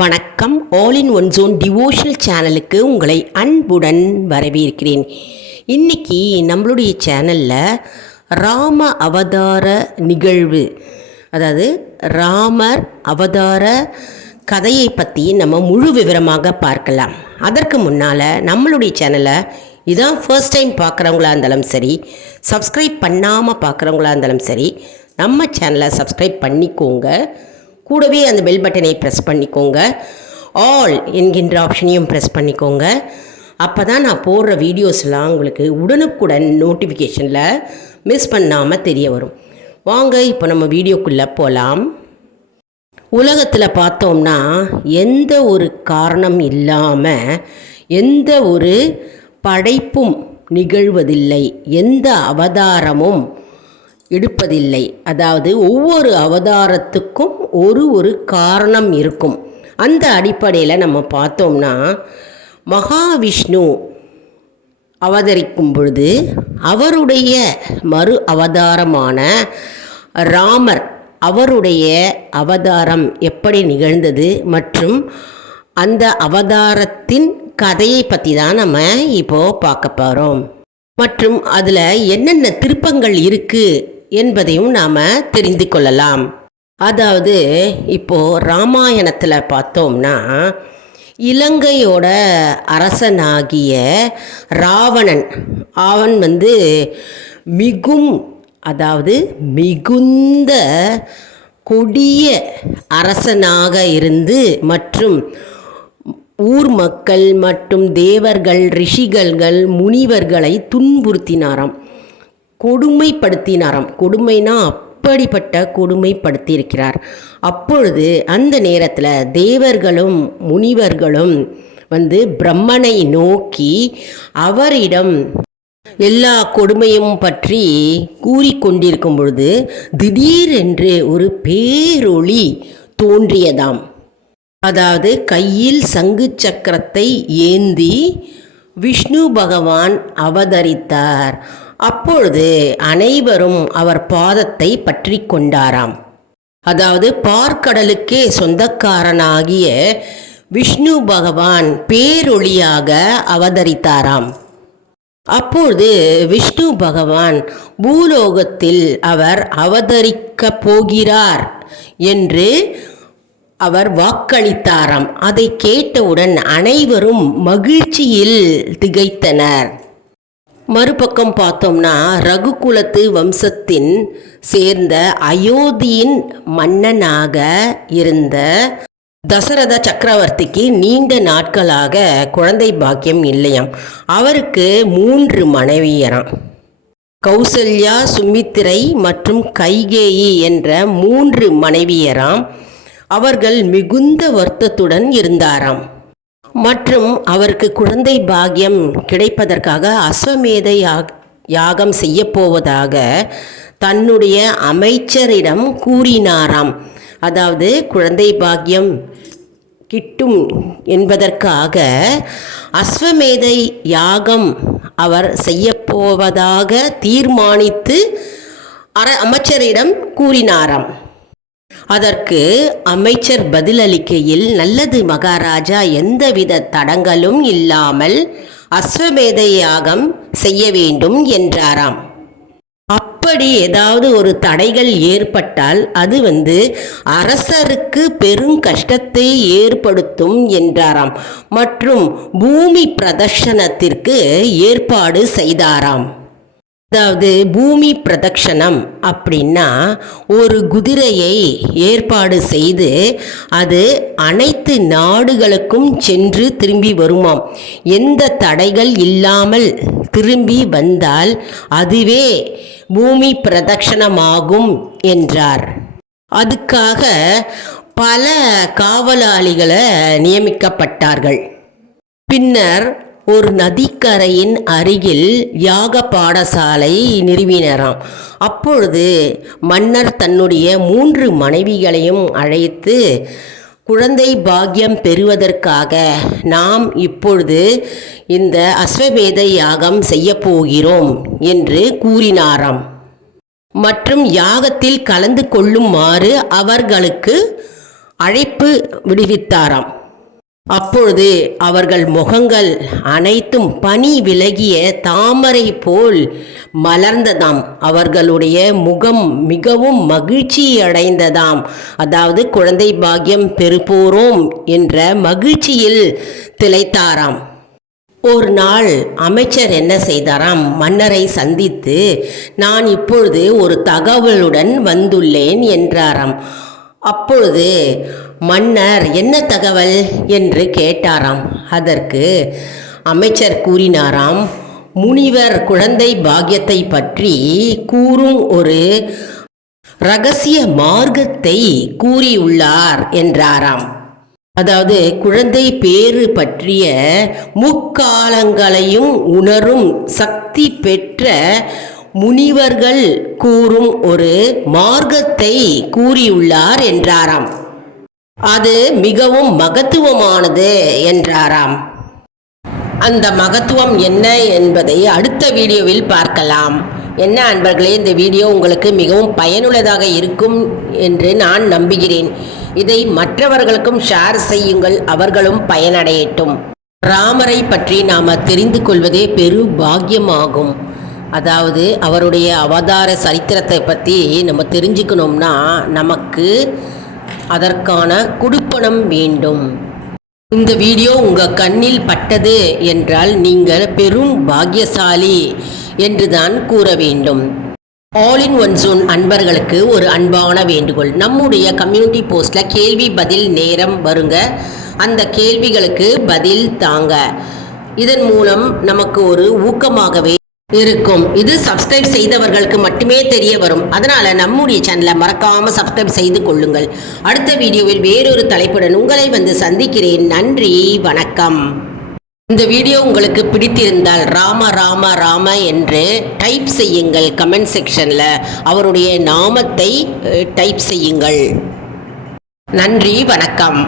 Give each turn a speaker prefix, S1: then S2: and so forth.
S1: வணக்கம். All in one zone devotional சேனலுக்கு உங்களை அன்புடன் வரவேற்கிறேன். இன்றைக்கி நம்மளுடைய சேனலில் ராம அவதார நிகழ்வு அதாவது ராமர் அவதார கதையை பற்றி நம்ம முழு விவரமாக பார்க்கலாம். அதற்கு முன்னால் நம்மளுடைய சேனலை இதான் ஃபர்ஸ்ட் டைம் பார்க்குறவங்களா இருந்தாலும் சரி சப்ஸ்கிரைப் பண்ணாமல் பார்க்குறவங்களா இருந்தாலும் சரி நம்ம சேனலை சப்ஸ்கிரைப் பண்ணிக்கோங்க. கூடவே அந்த பெல் பட்டனை ப்ரெஸ் பண்ணிக்கோங்க. ஆல் என்கின்ற ஆப்ஷனையும் ப்ரெஸ் பண்ணிக்கோங்க. அப்போ தான் நான் போடுற வீடியோஸ்லாம் உங்களுக்கு உடனுக்குடன் நோட்டிஃபிகேஷனில் மிஸ் பண்ணாமல் தெரிய வரும். வாங்க இப்போ நம்ம வீடியோக்குள்ளே போகலாம் உலகத்தில் பார்த்தோம்னா எந்த ஒரு காரணம் இல்லாமல் எந்த ஒரு படைப்பும் நிகழ்வதில்லை. எந்த அவதாரமும் எடுப்பதில்லை. அதாவது ஒவ்வொரு அவதாரத்துக்கும் ஒரு ஒரு காரணம் இருக்கும். அந்த அடிப்படையில் நம்ம பார்த்தோம்னா மகாவிஷ்ணு அவதரிக்கும் பொழுது அவருடைய மறு அவதாரமான ராமர் அவருடைய அவதாரம் எப்படி நிகழ்ந்தது மற்றும் அந்த அவதாரத்தின் கதையை பற்றி தான் நம்ம இப்போது பார்க்க போகிறோம் மற்றும் அதில் என்னென்ன திருப்பங்கள் இருக்குது என்பதையும் நாம் தெரிந்து கொள்ளலாம். அதாவது இப்போது ராமாயணத்தில் பார்த்தோம்னா இலங்கையோட அரசனாகிய ராவணன் அவன் வந்து மிகும் அதாவது மிகுந்த கொடிய அரசனாக இருந்து மற்றும் ஊர் மக்கள் மற்றும் தேவர்கள் ரிஷிகள்கள் முனிவர்களை துன்புறுத்தினாராம். கொடுமைப்படுத்தினாராம். கொடுமைனா அப்படிப்பட்ட கொடுமைப்படுத்தியிருக்கிறார். அப்பொழுது அந்த நேரத்தில் தேவர்களும் முனிவர்களும் வந்து பிரம்மனை நோக்கி அவரிடம் எல்லா கொடுமையும் பற்றி கூறிக்கொண்டிருக்கும் பொழுது திடீரென்று ஒரு பேரொளி தோன்றியதாம். அதாவது கையில் சங்கு சக்கரத்தை ஏந்தி விஷ்ணு பகவான் அவதரித்தார். அப்பொழுது அனைவரும் அவர் பாதத்தை பற்றி கொண்டாராம். அதாவது பார்க்கடலுக்கே சொந்தக்காரனாகிய விஷ்ணு பகவான் பேரொளியாக அவதரித்தாராம். அப்பொழுது விஷ்ணு பகவான் பூலோகத்தில் அவர் அவதரிக்கப் போகிறார் என்று அவர் வாக்களித்தாராம். அதை கேட்டவுடன் அனைவரும் மகிழ்ச்சியில் திகைத்தனர். மறுபக்கம் பார்த்தோம்னா ரகுகுலத்து வம்சத்தின் சேர்ந்த அயோத்தியின் மன்னனாக இருந்த தசரத சக்கரவர்த்திக்கு நீண்ட நாட்களாக குழந்தை பாக்கியம் இல்லையாம். அவருக்கு மூன்று மனைவியராம். கௌசல்யா சுமித்திரை மற்றும் கைகேயி என்ற மூன்று மனைவியராம். அவர்கள் மிகுந்த வருத்தத்துடன் இருந்தாராம். மற்றும் அவருக்கு குழந்தை பாக்கியம் கிடைப்பதற்காக அஸ்வமேத யாகம் செய்யப்போவதாக தன்னுடைய அமைச்சரிடம் கூறினாராம். அதாவது குழந்தை பாக்கியம் கிட்டும் என்பதற்காக அஸ்வமேதை யாகம் அவர் செய்யப்போவதாக தீர்மானித்து அர அமைச்சரிடம் கூறினாராம். அதற்கு அமைச்சர் பதிலளிக்கையில் நல்லது மகாராஜா எந்தவித தடங்களும் இல்லாமல் அஸ்வமேத யாகம் செய்ய வேண்டும் என்றாராம். அப்படி ஏதாவது ஒரு தடைகள் ஏற்பட்டால் அது வந்து அரசருக்கு பெரும் கஷ்டத்தை ஏற்படுத்தும் என்றாராம். மற்றும் பூமி பிரதர்ஷனத்திற்கு ஏற்பாடு செய்தாராம். அதாவது பூமி பிரதக்ஷணம் அப்படின்னா ஒரு குதிரையை ஏற்பாடு செய்து அது அனைத்து நாடுகளுக்கும் சென்று திரும்பி வருமாம். எந்த தடைகள் இல்லாமல் திரும்பி வந்தால் அதுவே பூமி பிரதக்ஷணமாகும் என்றார். அதுக்காக பல காவலாளிகளை நியமிக்கப்பட்டார்கள். பின்னர் ஒரு நதிக்கரையின் அருகில் யாக பாடசாலை நிறுவினராம். அப்பொழுது மன்னர் தன்னுடைய மூன்று மனைவிகளையும் அழைத்து குழந்தை பாக்கியம் பெறுவதற்காக நாம் இப்பொழுது இந்த அஸ்வமேத யாகம் செய்யப்போகிறோம் என்று கூறினாராம். மற்றும் யாகத்தில் கலந்து கொள்ளுமாறு அவர்களுக்கு அழைப்பு விடுவித்தாராம். அப்பொழுது அவர்கள் முகங்கள் அனைத்தும் பனி விலகிய தாமரை போல் மலர்ந்ததாம். அவர்களுடைய முகம் மிகவும் மகிழ்ச்சி அடைந்ததாம். அதாவது குழந்தை பாக்கியம் பெறுபோறோம் என்ற மகிழ்ச்சியில் திளைத்தாராம். ஒரு நாள் அமைச்சர் என்ன செய்தாராம்? மன்னரை சந்தித்து நான் இப்பொழுது ஒரு தகவலுடன் வந்துள்ளேன் என்றாராம். அப்பொழுது மன்னர் என்ன தகவல் என்று கேட்டாராம். அதற்கு அமைச்சர் கூறினாராம் முனிவர் குழந்தை பாக்கியத்தை பற்றி கூறும் ஒரு ரகசிய மார்க்கத்தை கூறியுள்ளார் என்றாராம். அதாவது குழந்தை பேறு பற்றிய முக்காலங்களையும் உணரும் சக்தி பெற்ற முனிவர்கள் கூறும் ஒரு மார்க்கத்தை கூறியுள்ளார் என்றாராம். அது மிகவும் மகத்துவமானது என்றாராம். அந்த மகத்துவம் என்ன என்பதை அடுத்த வீடியோவில் பார்க்கலாம். என்ன அன்பர்களே இந்த வீடியோ உங்களுக்கு மிகவும் பயனுள்ளதாக இருக்கும் என்று நான் நம்புகிறேன். இதை மற்றவர்களுக்கும் ஷேர் செய்யுங்கள் அவர்களும் பயனடையட்டும். ராமரை பற்றி நாம் தெரிந்து கொள்வதே பெரு பாக்கியமாகும். அதாவது அவருடைய அவதார சரித்திரத்தை பற்றி நம்ம தெரிஞ்சுக்கணும்னா நமக்கு அதற்கான குடுப்பணம் வேண்டும். இந்த வீடியோ உங்கள் கண்ணில் பட்டது என்றால் நீங்கள் பெரும் பாக்கியசாலி என்றுதான் கூற வேண்டும். ஆல் இன் ஒன் ஜோன் அன்பர்களுக்கு ஒரு அன்பான வேண்டுகோள். நம்முடைய கம்யூனிட்டி போஸ்டில் கேள்வி பதில் நேரம் வருங்க. அந்த கேள்விகளுக்கு பதில் தாங்க. இதன் மூலம் நமக்கு ஒரு ஊக்கமாகவே இருக்கும். இது சப்ஸ்கிரைப் செய்தவர்களுக்கு மட்டுமே தெரிய வரும். அதனால நம்முடைய சேனலை மறக்காம சப்ஸ்கிரைப் செய்து கொள்ளுங்கள். அடுத்த வீடியோவில் வேறொரு தலைப்புடன் உங்களை வந்து சந்திக்கிறேன். நன்றி வணக்கம். இந்த வீடியோ உங்களுக்கு பிடித்திருந்தால் ராம ராம ராம என்று டைப் செய்யுங்கள். கமெண்ட் செக்ஷனில் அவருடைய நாமத்தை டைப் செய்யுங்கள். நன்றி வணக்கம்.